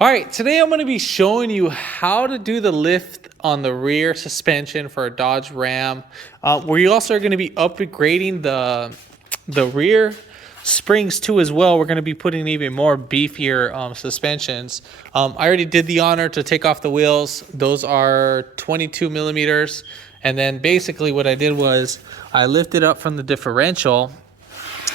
All right, today I'm going to be showing you how to do the lift on the rear suspension for a Dodge Ram. We also are going to be upgrading the rear springs too as well. We're going to be putting even more beefier suspensions. I already did the honor to take off the wheels. Those are 22 millimeters. And then basically what I did was I lifted up from the differential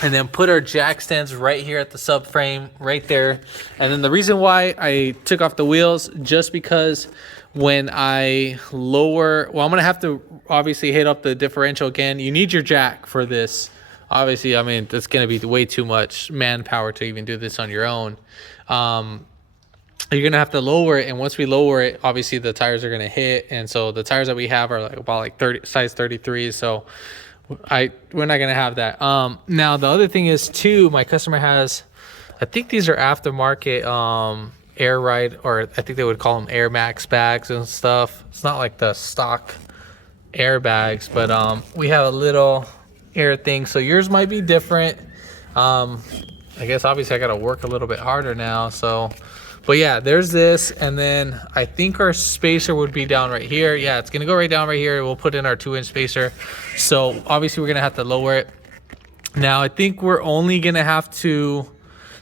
and then put our jack stands right here at the subframe right there. And then the reason why I took off the wheels, just because when I lower, well, I'm gonna have to obviously hit up the differential again. You need your jack for this. Obviously, I mean, that's gonna be way too much manpower to even do this on your own. You're gonna have to lower it, and once we lower it, obviously the tires are gonna hit. And so the tires that we have are like about like 30 size 33. So we're not gonna have that. Now the other thing is too, my customer has, I think these are aftermarket air ride, or I think they would call them Air Max bags and stuff. It's not like the stock airbags, but we have a little air thing, so yours might be different. I guess obviously I gotta work a little bit harder now, so. But yeah, there's this, and then I think our spacer would be down right here. Yeah, it's gonna go right down right here. We'll put in our 2-inch spacer. So obviously we're gonna have to lower it. Now I think we're only gonna have to,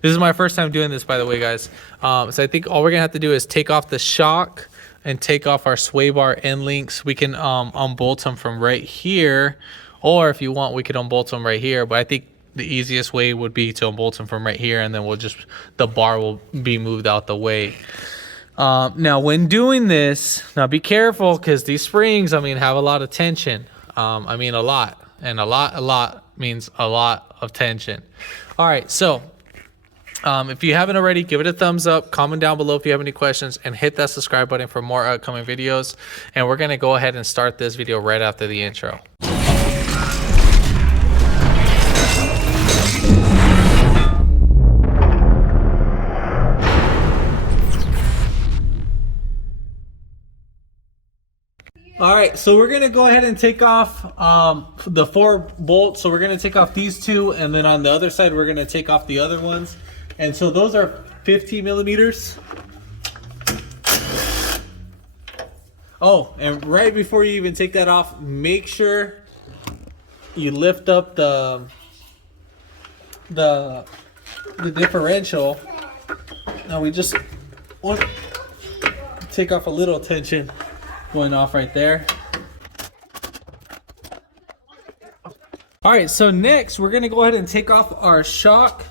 this is my first time doing this, by the way, guys. So I think all we're gonna have to do is take off the shock and take off our sway bar end links. We can unbolt them from right here, or if you want, we could unbolt them right here. But I think the easiest way would be to unbolt them from right here, and then the bar will be moved out the way. Now when doing this, now be careful, because these springs, I mean, have a lot of tension. I mean, a lot, and a lot means a lot of tension. All right, so if you haven't already, give it a thumbs up, comment down below if you have any questions, and hit that subscribe button for more upcoming videos. And we're gonna go ahead and start this video right after the intro. All right, so we're gonna go ahead and take off the 4 bolts. So we're gonna take off these 2, and then on the other side, we're gonna take off the other ones. And so those are 15 millimeters. Oh, and right before you even take that off, make sure you lift up the differential. Now we just want to take off a little tension going off right there. All right, so next we're gonna go ahead and take off our shock.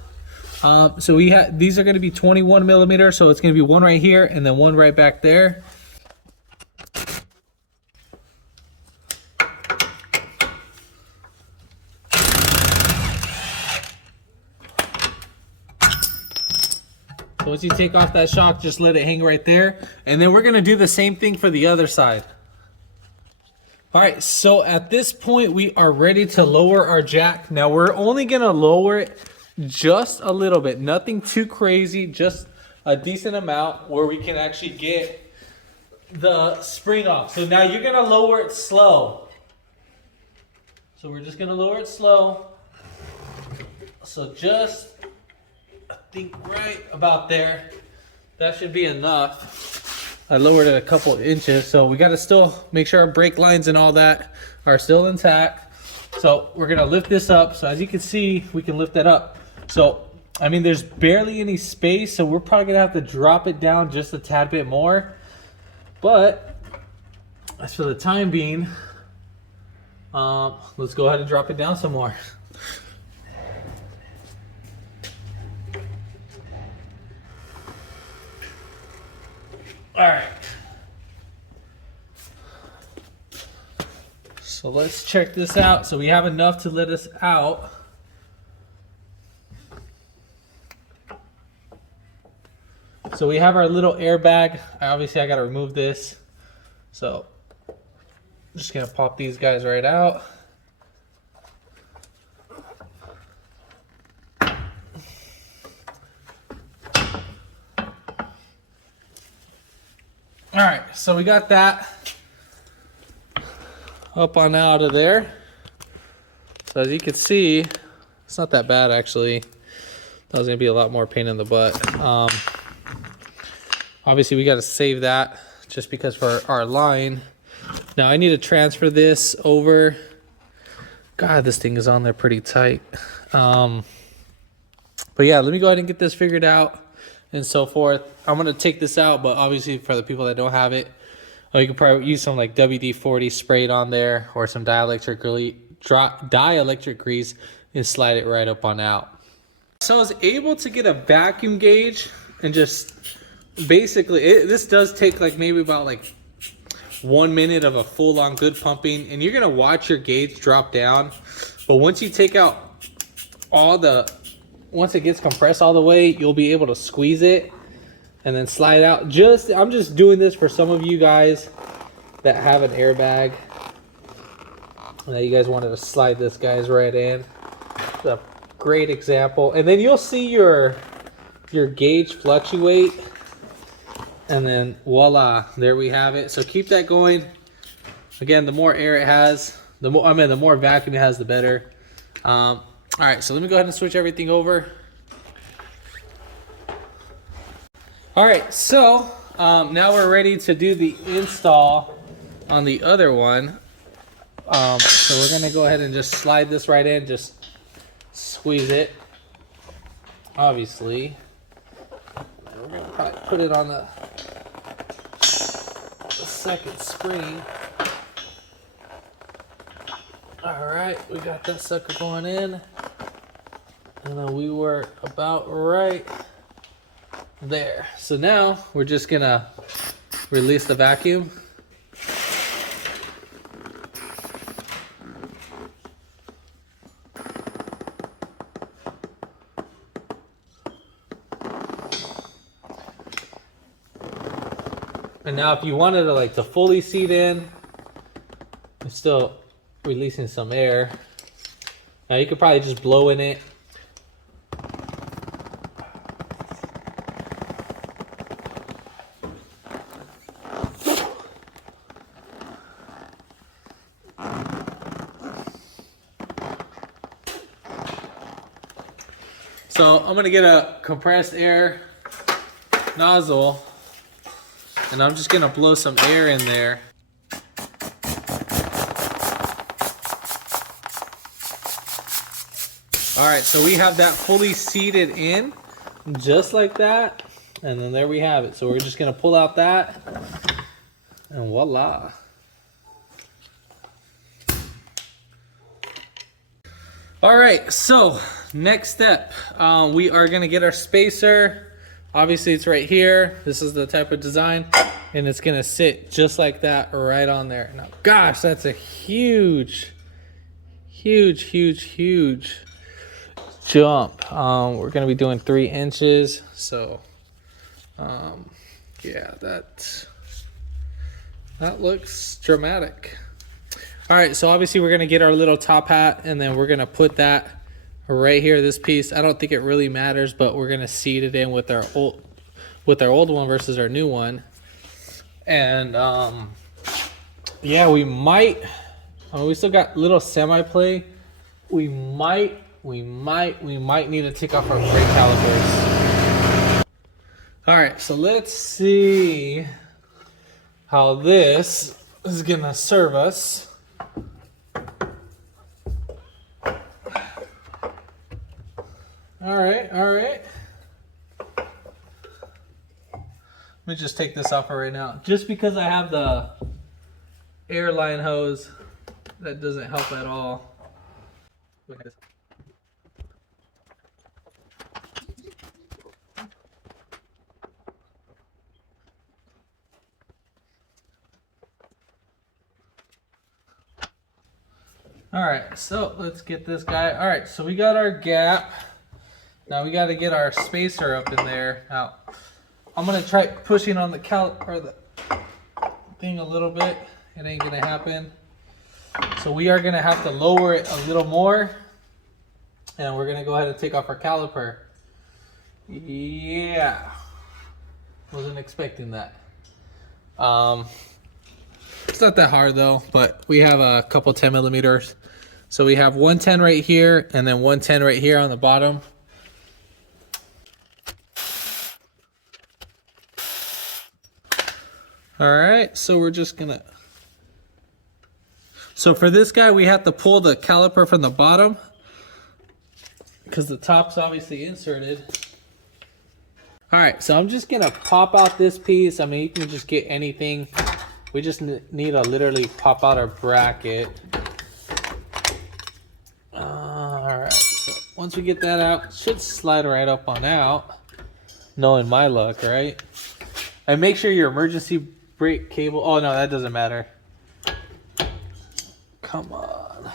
So we have, these are gonna be 21 millimeters, so it's gonna be one right here and then one right back there. So once you take off that shock, just let it hang right there. And then we're gonna do the same thing for the other side. All right, so at this point, we are ready to lower our jack. Now we're only gonna lower it just a little bit, nothing too crazy, just a decent amount where we can actually get the spring off. So now you're gonna lower it slow. So we're just gonna lower it slow. So just, I think right about there. That should be enough. I lowered it a couple inches, so we gotta still make sure our brake lines and all that are still intact. So we're gonna lift this up. So as you can see, we can lift that up. So, I mean, there's barely any space, so we're probably gonna have to drop it down just a tad bit more. But as for the time being, let's go ahead and drop it down some more. All right. So let's check this out. So we have enough to let us out. So we have our little airbag. Obviously I gotta remove this. So I'm just gonna pop these guys right out. All right, so we got that up on out of there. So as you can see, it's not that bad actually. That was gonna be a lot more pain in the butt. Obviously we got to save that just because for our line. Now I need to transfer this over. God, this thing is on there pretty tight. But yeah, let me go ahead and get this figured out and so forth. I'm going to take this out, but obviously for the people that don't have it, you can probably use some like WD-40 sprayed on there or some dielectric grease and slide it right up on out. So I was able to get a vacuum gauge and just basically, this does take like maybe about like 1 minute of a full-on good pumping, and you're gonna watch your gauge drop down. But once you take out once it gets compressed all the way, you'll be able to squeeze it and then slide out. I'm just doing this for some of you guys that have an airbag. Now you guys wanted to slide this guys right in. It's a great example. And then you'll see your gauge fluctuate. And then voila, there we have it. So keep that going. Again, the more air it has, the more vacuum it has, the better. All right, so let me go ahead and switch everything over. All right, so now we're ready to do the install on the other one. So we're gonna go ahead and just slide this right in, just squeeze it. Obviously, we're gonna probably put it on the second spring. All right, we got that sucker going in, and then we were about right there. So now we're just gonna release the vacuum. And now if you wanted to fully seat in, it's still releasing some air. Now you could probably just blow in it. So I'm gonna get a compressed air nozzle, and I'm just gonna blow some air in there. All right, so we have that fully seated in, just like that. And then there we have it. So we're just gonna pull out that, and voila. All right, so next step, we are gonna get our spacer. Obviously it's right here. This is the type of design, and it's gonna sit just like that right on there. Now, gosh, that's a huge jump. We're gonna be doing 3 inches. So, yeah, that looks dramatic. All right, so obviously we're gonna get our little top hat, and then we're gonna put that right here, this piece. I don't think it really matters, but we're gonna seat it in with our old one versus our new one. And yeah, we might, we still got little semi-play. We might need to take off our brake calipers. All right, so let's see how this is gonna serve us. All right. Let me just take this off right now. Just because I have the airline hose, that doesn't help at all. Look at this. All right, so let's get this guy. All right, so we got our gap. Now we got to get our spacer up in there. Now I'm gonna try pushing on the the thing a little bit. It ain't gonna happen. So we are gonna have to lower it a little more, and we're gonna go ahead and take off our caliper. Yeah, wasn't expecting that. It's not that hard though, but we have a couple 10 millimeters. So we have 110 right here, and then 110 right here on the bottom. All right, so we're just gonna, so for this guy, we have to pull the caliper from the bottom because the top's obviously inserted. All right, so I'm just gonna pop out this piece. I mean, you can just get anything. We just need to literally pop out our bracket. All right, so once we get that out, it should slide right up on out. Knowing my luck, right? And make sure your emergency brake cable, oh no, that doesn't matter. Come on.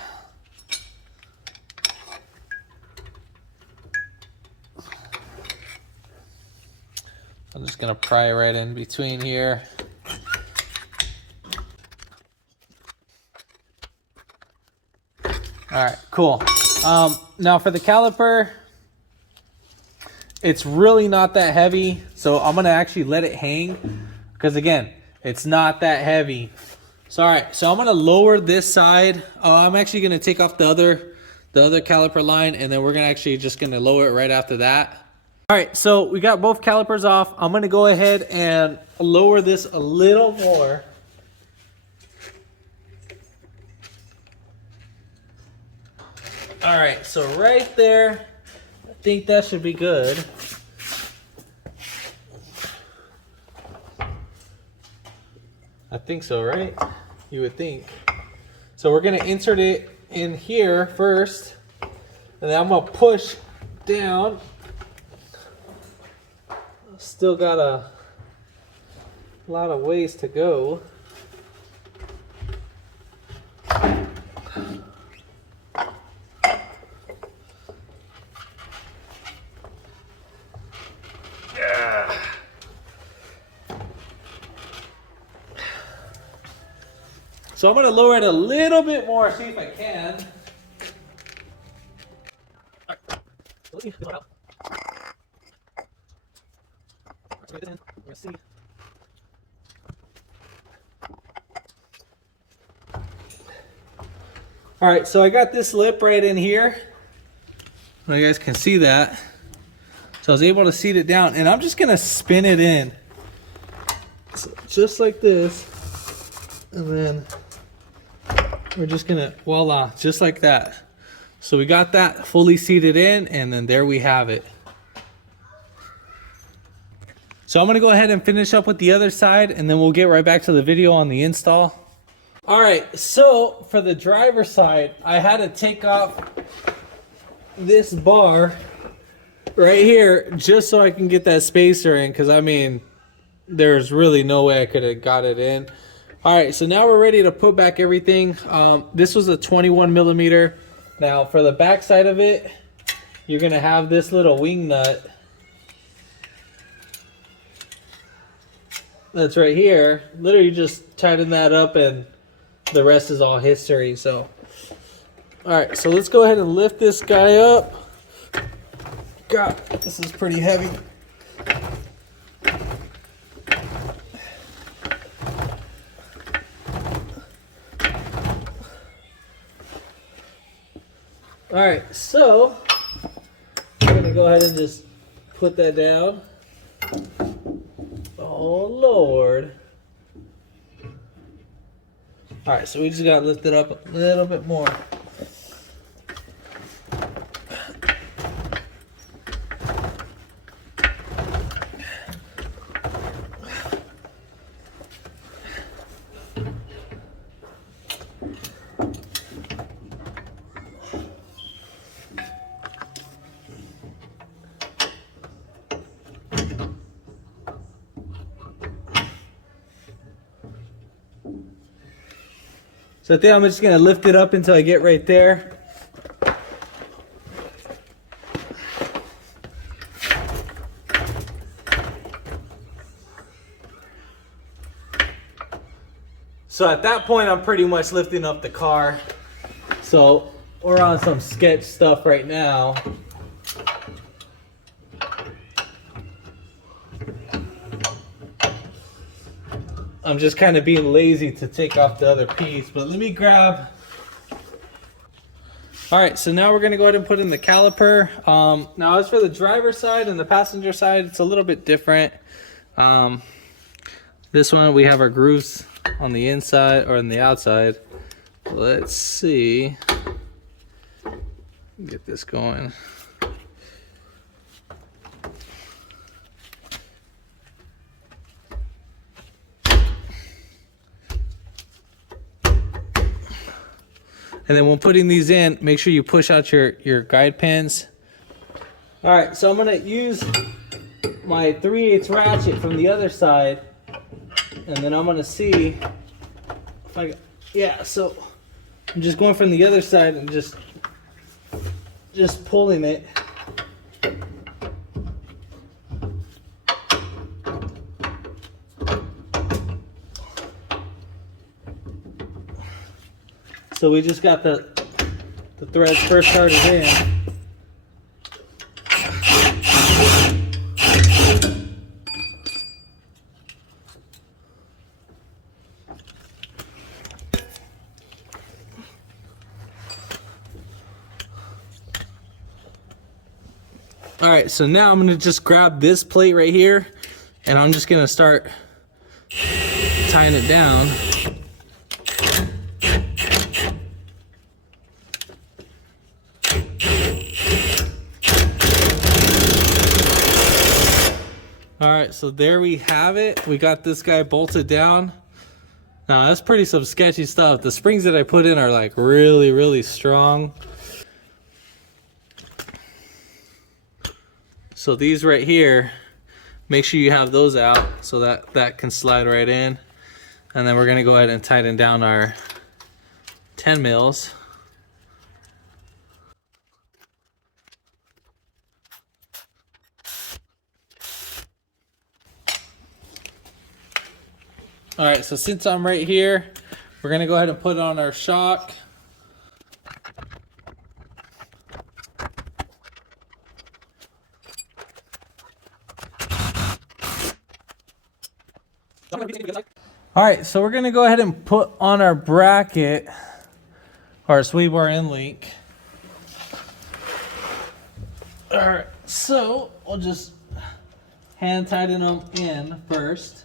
I'm just gonna pry right in between here. All right, cool. Now for the caliper, it's really not that heavy, so I'm gonna actually let it hang because again, it's not that heavy. So all right, so I'm gonna lower this side. I'm actually gonna take off the other caliper line, and then we're gonna actually just gonna lower it right after that. All right, so we got both calipers off. I'm gonna go ahead and lower this a little more. All right, so right there, I think that should be good. I think so, right? You would think. So we're gonna insert it in here first, and then I'm gonna push down. Still got a lot of ways to go. So I'm going to lower it a little bit more, see if I can. All right, so I got this lip right in here. You guys can see that. So I was able to seat it down, and I'm just going to spin it in. So just like this. And then we're just gonna, voila, just like that. So we got that fully seated in, and then there we have it. So I'm gonna go ahead and finish up with the other side, and then we'll get right back to the video on the install. All right, so for the driver's side, I had to take off this bar right here just so I can get that spacer in, because I mean, there's really no way I could have got it in. All right, so now we're ready to put back everything. This was a 21 millimeter. Now for the back side of it, you're gonna have this little wing nut that's right here. Literally just tighten that up and the rest is all history. So, all right, so let's go ahead and lift this guy up. God, this is pretty heavy. All right, so I'm gonna go ahead and just put that down. Oh Lord. All right, so we just gotta lift it up a little bit more. So I think I'm just gonna lift it up until I get right there. So at that point, I'm pretty much lifting up the car. So we're on some sketch stuff right now. I'm just kind of being lazy to take off the other piece, but let me grab. All right, so now we're gonna go ahead and put in the caliper. Now as for the driver's side and the passenger side, it's a little bit different. This one we have our grooves on the inside or on the outside. Let's see. Get this going. And then when putting these in, make sure you push out your guide pins. All right, so I'm gonna use my 3/8 ratchet from the other side, and then I'm gonna see if I, yeah, so I'm just going from the other side and just pulling it. So we just got the threads first started in. All right, so now I'm gonna just grab this plate right here, and I'm just gonna start tying it down. All right, so there we have it. We got this guy bolted down. Now that's pretty some sketchy stuff. The springs that I put in are like really, really strong. So these right here, make sure you have those out so that can slide right in. And then we're gonna go ahead and tighten down our 10 mils. All right, so since I'm right here, we're gonna go ahead and put on our shock. All right, so we're gonna go ahead and put on our bracket, our sweep bar end link. All right, so we'll just hand tighten them in first.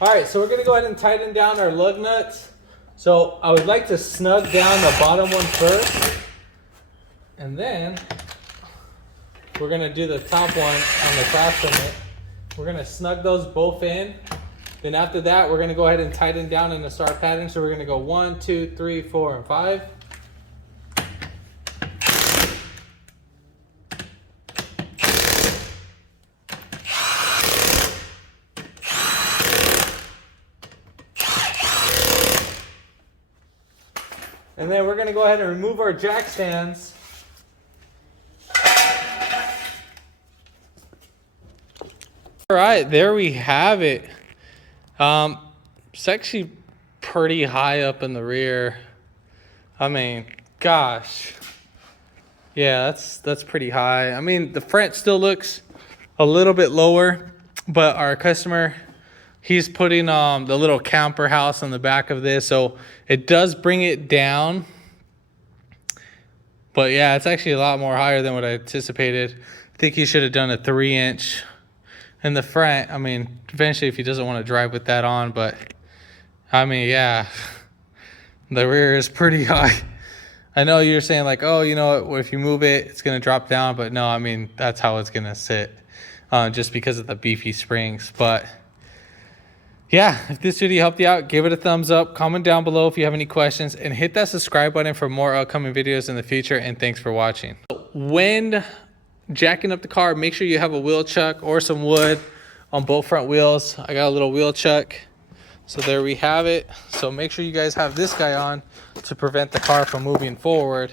All right, so we're gonna go ahead and tighten down our lug nuts. So I would like to snug down the bottom one first, and then we're gonna do the top one on the fastener. We're gonna snug those both in. Then after that, we're gonna go ahead and tighten down in the star pattern. So we're gonna go 1, 2, 3, 4, and 5. And then we're gonna go ahead and remove our jack stands. All right, there we have it. It's actually pretty high up in the rear. I mean, gosh. Yeah, that's pretty high. I mean, the front still looks a little bit lower, but our customer, he's putting the little camper house on the back of this, so it does bring it down. But yeah, it's actually a lot more higher than what I anticipated. I think he should have done a 3-inch in the front. I mean, eventually if he doesn't want to drive with that on, but I mean, yeah, the rear is pretty high. I know you're saying like, oh, you know, if you move it, it's going to drop down. But no, I mean, that's how it's going to sit just because of the beefy springs. But yeah, if this video helped you out, give it a thumbs up, comment down below if you have any questions, and hit that subscribe button for more upcoming videos in the future. And thanks for watching. When jacking up the car, make sure you have a wheel chuck or some wood on both front wheels. I got a little wheel chuck. So there we have it. So make sure you guys have this guy on to prevent the car from moving forward.